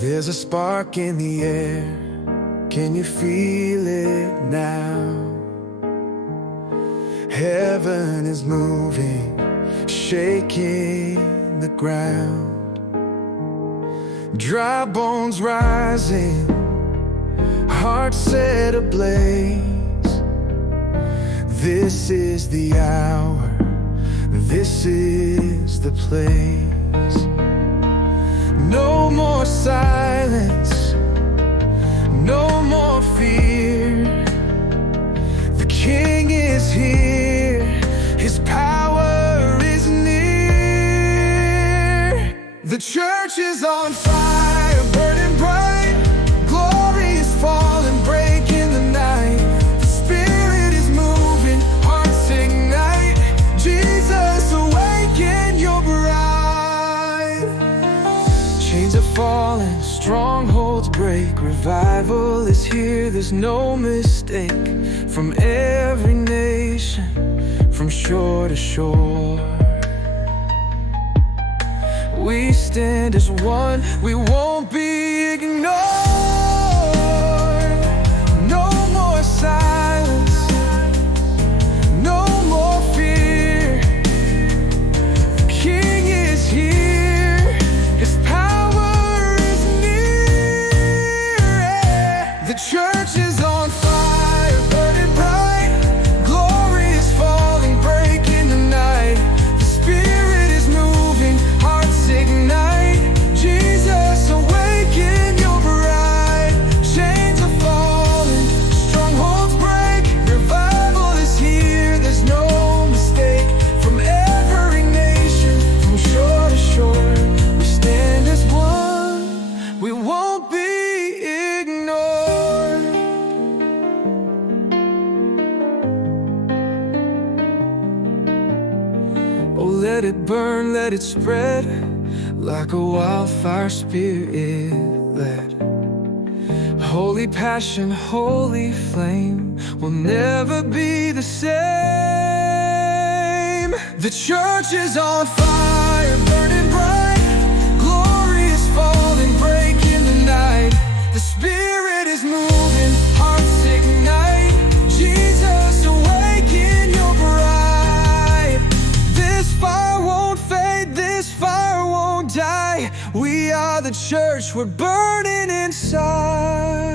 There's a spark in the air. Can you feel it now? Heaven is moving, shaking the ground. Dry bones rising, hearts set ablaze. This is the hour, this is the place. No more silence, no more fear. The King is here, His power is near. The church is on fire, burning bright. Glory is falling, breaking the night. The Spirit is moving, hearts ignite. Jesus, awaken your bride. Chains are falling, strongholds break. Revival is here, there's no mistake. From every nation, from shore to shore, we stand as one, we won't be ignored. No more silence, no more fear. The King is here, His power is near. The church is on fire, burning bright. Glory is falling, breaking the night. The Spirit is moving, hearts ignite. Jesus, awaken your bride. Chains are falling, strongholds break. Revival is here, there's no mistake. From every nation, from shore to shore, we stand as one, we won't be ignored. Oh, let it burn, let it spread, like a wildfire Spirit led. Holy passion, holy flame, will never be the same. The church is on fire, burning bright. Glory is falling, breaking the night. The Spirit is moving, hearts ignite. Jesus, awaken your bride. This fire won't fade, this fire won't die. We are the church, we're burning inside.